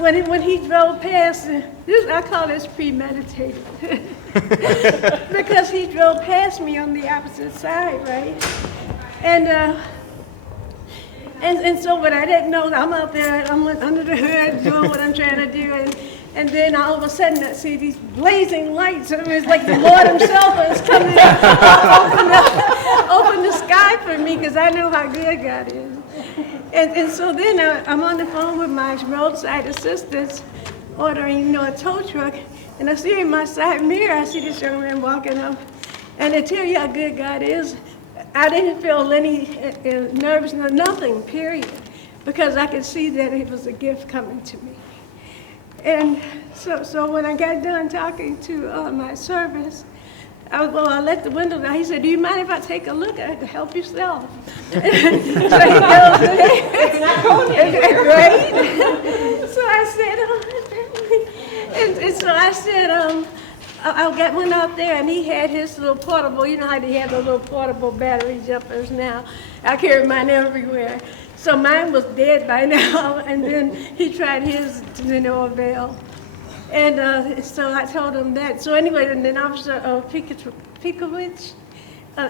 when he drove past, I call this premeditated, because he drove past me on the opposite side, right? And so, but I didn't know, I'm out there, I'm under the hood doing what I'm trying to do, and then all of a sudden I see these blazing lights, and it's like the Lord himself is coming in, open the sky for me, because I know how good God is. And so then I'm on the phone with my roadside assistants, ordering, a tow truck, and I see in my side mirror, I see this young man walking up, and to tell you how good God is, I didn't feel any nervousness, nothing, period, because I could see that it was a gift coming to me. And so when I got done talking to my service, I let the window down. He said, "Do you mind if I take a look at it to help yourself?" So he goes, "It's not cold yet, right?" So I said, and so I said, I'll get one out there, and he had his little portable, you know how they have the little portable battery jumpers now. I carry mine everywhere. So mine was dead by now, and then he tried his to no avail. And so I told him that. So anyway, and then Officer Pikowicz,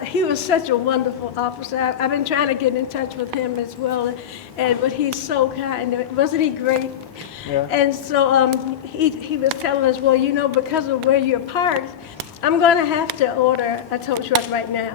he was such a wonderful officer. I've been trying to get in touch with him as well, but he's so kind. Wasn't he great? Yeah. And so he was telling us, well, because of where you're parked, I'm going to have to order a tow truck right now.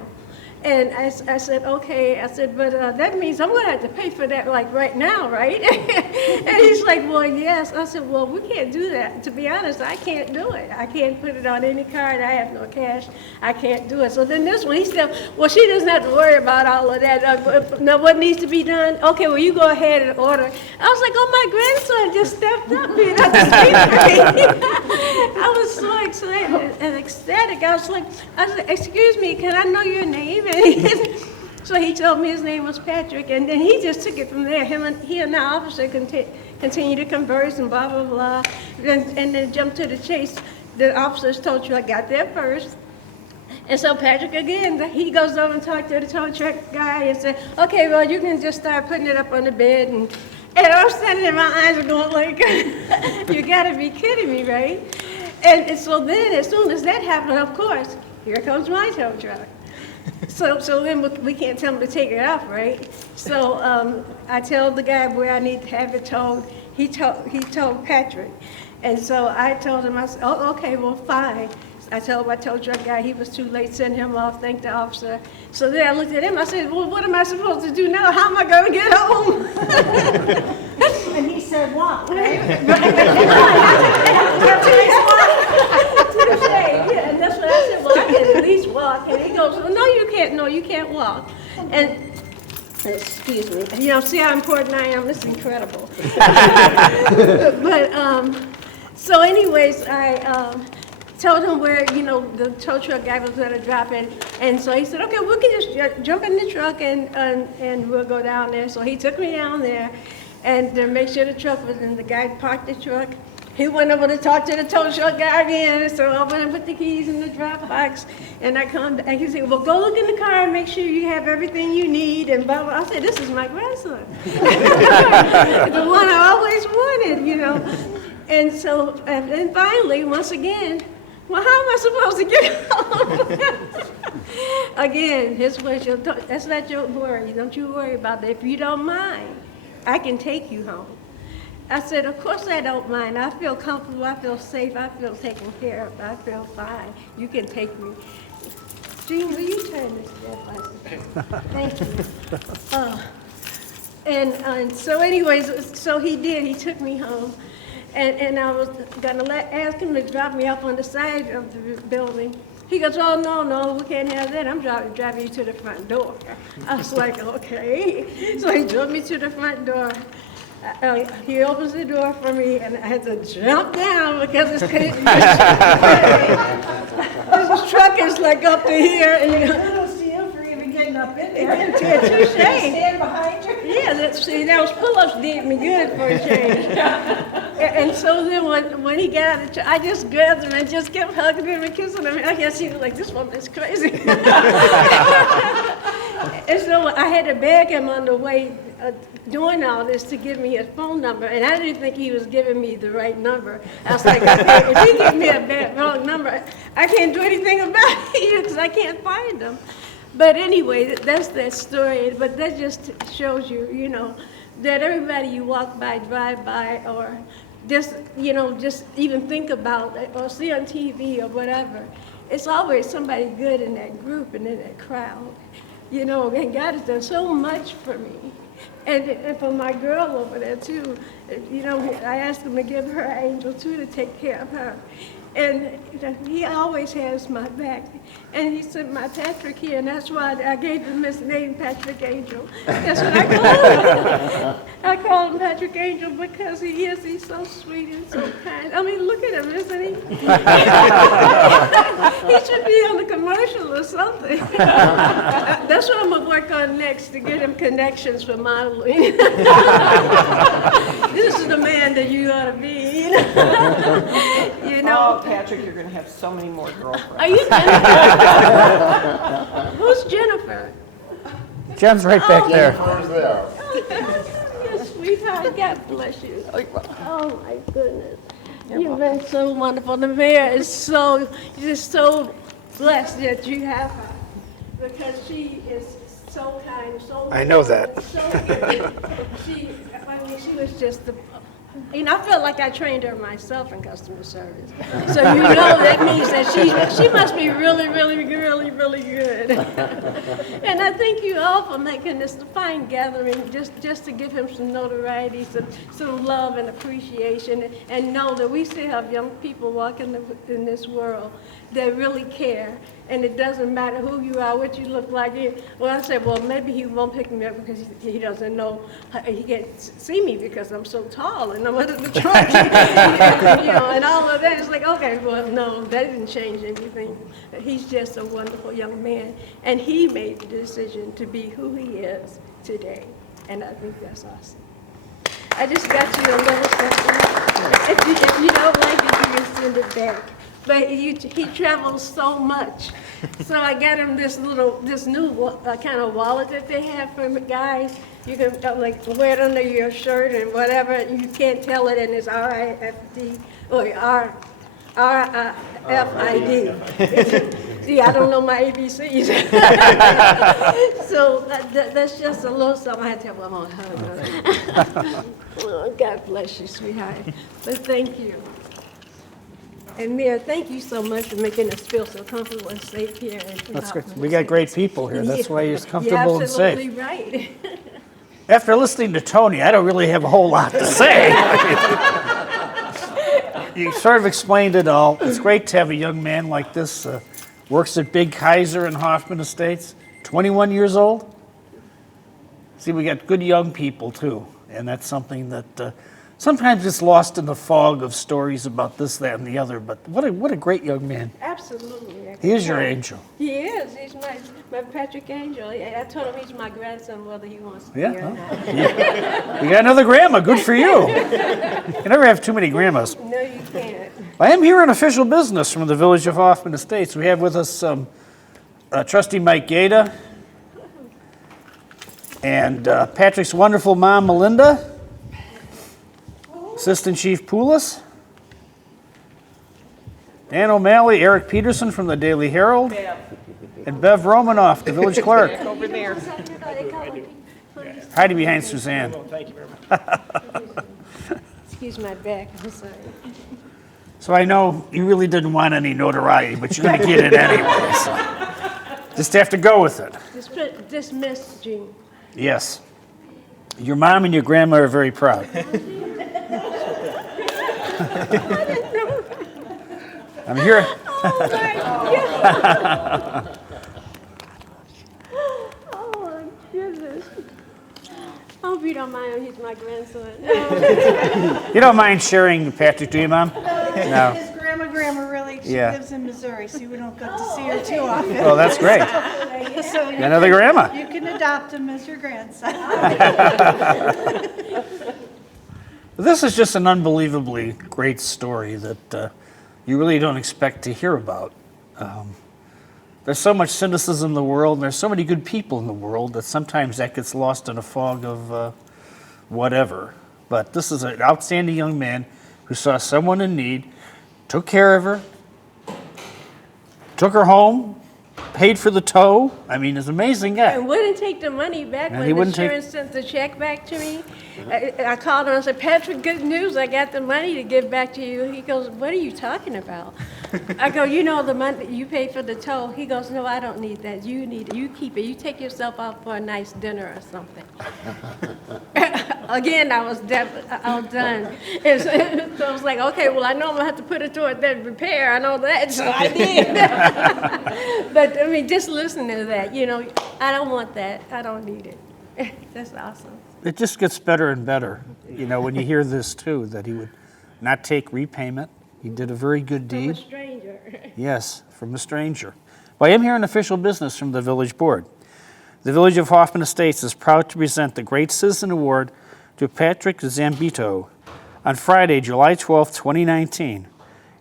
And I said, okay. I said, but that means I'm going to have to pay for that, like, right now, right? And he's like, well, yes. I said, well, we can't do that. To be honest, I can't do it. I can't put it on any card. I have no cash. I can't do it. So then this one, he said, well, she doesn't have to worry about all of that. Now, what needs to be done? Okay, well, you go ahead and order. I was like, oh, my grandson just stepped up being at the street. I was so excited and ecstatic. I said, excuse me, can I know your name? So he told me his name was Patrick, and then he just took it from there. He and the officer continued to converse and blah, blah, blah, and then jumped to the chase. The officers told you I got there first. And so Patrick, again, he goes over and talks to the tow truck guy and said, okay, well, you can just start putting it up on the bed. And I'm standing there, my eyes are going like, you got to be kidding me, right? And so then, as soon as that happened, of course, here comes my tow truck. So then we can't tell him to take it off, right? So I tell the guy where I need to have it towed. He told Patrick. And so I told him, I said, oh, okay, well, fine. I told my tow truck guy he was too late, send him off, thank the officer. So then I looked at him, I said, well, what am I supposed to do now? How am I going to get home? And he said, walk, right? Yeah, and that's what I said, well, I can at least walk. And he goes, well, no, you can't walk. And, excuse me, see how important I am? It's incredible. But, so anyways, I told him where, the tow truck guy was going to drop in. And so he said, okay, we can just jump in the truck and we'll go down there. So he took me down there and to make sure the truck was in. The guy parked the truck. He went over to talk to the tow truck guy again. So I went and put the keys in the drop box. And I come back and he said, well, go look in the car and make sure you have everything you need. And blah, blah. I said, this is my grandson. The one I always wanted, And so, and then finally, once again, well, how am I supposed to get home? Again, his wish, that's not your worry. Don't you worry about that. If you don't mind, I can take you home. I said, of course I don't mind. I feel comfortable. I feel safe. I feel taken care of. I feel fine. You can take me. Jean, will you turn this dead license? Thank you. And so anyways, so he did. He took me home. And I was going to ask him to drop me off on the side of the building. He goes, oh, no, we can't have that. I'm driving you to the front door. I was like, okay. So he drove me to the front door. He opens the door for me, and I had to jump down because this truck is like up to here. And, getting up in there. Touche. Stand behind you. Yeah, those pull-ups did me good for a change. And so then when he got out of the I just grabbed him and just kept hugging him and kissing him. I guess he was like, this woman is crazy. And so I had to beg him on the way doing all this to give me his phone number, and I didn't think he was giving me the right number. I was like, okay, if he gives me a wrong number, I can't do anything about it because I can't find him. But anyway, that's that story. But that just shows you, you know, that everybody you walk by, drive by, or just, you know, just even think about or see on TV or whatever, it's always somebody good in that group and in that crowd. You know, and God has done so much for me. And for my girl over there, too. You know, I asked him to give her an angel, too, to take care of her. And he always has my back. And he sent my Patrick here, and that's why I gave him his name, Patrick Angel. That's what I call him. I call him Patrick Angel because he is. He's so sweet and so kind. I mean, look at him, isn't he? He should be on the commercial or something. That's what I'm going to work on next, to get him connections for modeling. This is the man that you ought to be. You know. Oh, Patrick, you're going to have so many more girlfriends. Are you Jennifer? Who's Jennifer? Jen's right back there. Your sweetheart, God bless you. Oh my goodness. You've been so wonderful. The mayor is so, just so blessed that you have her. Because she is so kind, so. I know that. So good. I mean, she was just the, you know, I felt like I trained her myself in customer service. So you know that means that she must be really, really, really, really good. And I thank you all for making this a fine gathering, just to give him some notoriety, some love and appreciation, and know that we still have young people walking in this world that really care. And it doesn't matter who you are, what you look like. Well, I said, well, maybe he won't pick me up because he doesn't know, he can't see me because I'm so tall and I'm under the trunk, you know, and all of that. It's like, okay, well, no, that didn't change anything. He's just a wonderful young man, and he made the decision to be who he is today, and I think that's awesome. I just got you a little something. If you don't like it, you can send it back. But he travels so much. So I got him this new kind of wallet that they have for guys. You can like wear it under your shirt and whatever. You can't tell it, and it's RIFD or RFID. See, I don't know my ABCs. So that's just a little something I had to tell my husband. Oh, God bless you, sweetheart. But thank you. And Mayor, thank you so much for making us feel so comfortable and safe here. That's great. We got great people here. That's why you're comfortable and You're safe. absolutely right. After listening to Tony, I don't really have a whole lot to say. You sort of explained it all. It's great to have a young man like this. Works at Big Kaiser in Hoffman Estates. 21 years old. See, we got good young people too, and that's something that sometimes it's lost in the fog of stories about this, that, and the other. But what a great young man. Absolutely. He is your angel. He is. He's my Patrick Angel. I told him he's my grandson, whether he wants to be Yeah. or not. You got another grandma. Good for you. You never have too many grandmas. No, you can't. I am here on official business from the village of Hoffman Estates. We have with us Trustee Mike Gaeta and Patrick's wonderful mom, Melinda, Assistant Chief Poulos, Dan O'Malley, Eric Peterson from the Daily Herald, and Bev Romanoff, the village clerk. Over there. Hiding behind Suzanne. Thank you very much. Excuse my back. I'm sorry. So I know you really didn't want any notoriety, but you're going to get it anyway. So just have to go with it. Dismiss, Jean. Yes. Your mom and your grandma are very proud. I'm here. Oh my God. Oh my goodness. I hope you don't mind, he's my grandson. You don't mind sharing Patrick, do you, Mom? No. His grandma really, she Yeah. lives in Missouri, so we don't get to see her too often. Well, that's great. So you Another grandma. You can adopt him as your grandson. This is just an unbelievably great story that you really don't expect to hear about. there's so much cynicism in the world, and there's so many good people in the world that sometimes that gets lost in a fog of whatever. But this is an outstanding young man who saw someone in need, took care of her, took her home, paid for the tow. I mean, he's an amazing guy. And wouldn't take the money back And when he the wouldn't take- insurance sent the check back to me. I called him and said, Patrick, good news, I got the money to give back to you. He goes, what are you talking about? I go, you know the money you paid for the tow. He goes, no, I don't need that. You need it. You keep it. You take yourself out for a nice dinner or something. Again, I was outdone. And so I was like, okay, well, I know I'm going to have to put it toward that repair. I know that, so I did. But, I mean, just listening to that, you know, I don't want that. I don't need it. That's awesome. It just gets better and better, you know, when you hear this too, that he would not take repayment. He did a very good From a deed. stranger. Yes, from a stranger. Well, I am here on official business from the Village Board. The Village of Hoffman Estates is proud to present the Great Citizen Award to Patrick Zambito on Friday, July 12, 2019,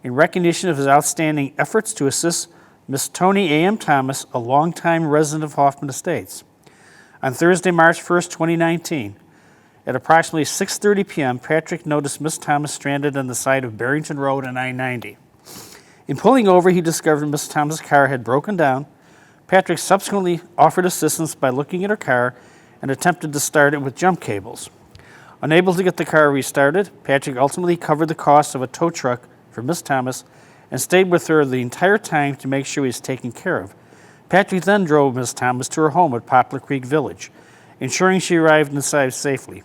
in recognition of his outstanding efforts to assist Miss Tony A.M. Thomas, a longtime resident of Hoffman Estates. On Thursday, March 1st, 2019, at approximately 6:30 p.m., Patrick noticed Miss Thomas stranded on the side of Barrington Road and I-90. In pulling over, he discovered Miss Thomas' car had broken down. Patrick subsequently offered assistance by looking at her car and attempted to start it with jump cables. Unable to get the car restarted, Patrick ultimately covered the cost of a tow truck for Miss Thomas and stayed with her the entire time to make sure he was taken care of. Patrick then drove Miss Thomas to her home at Poplar Creek Village, ensuring she arrived inside safely.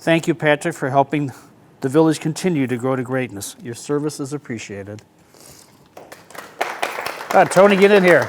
Thank you, Patrick, for helping the village continue to grow to greatness. Your service is appreciated. Tony, get in here.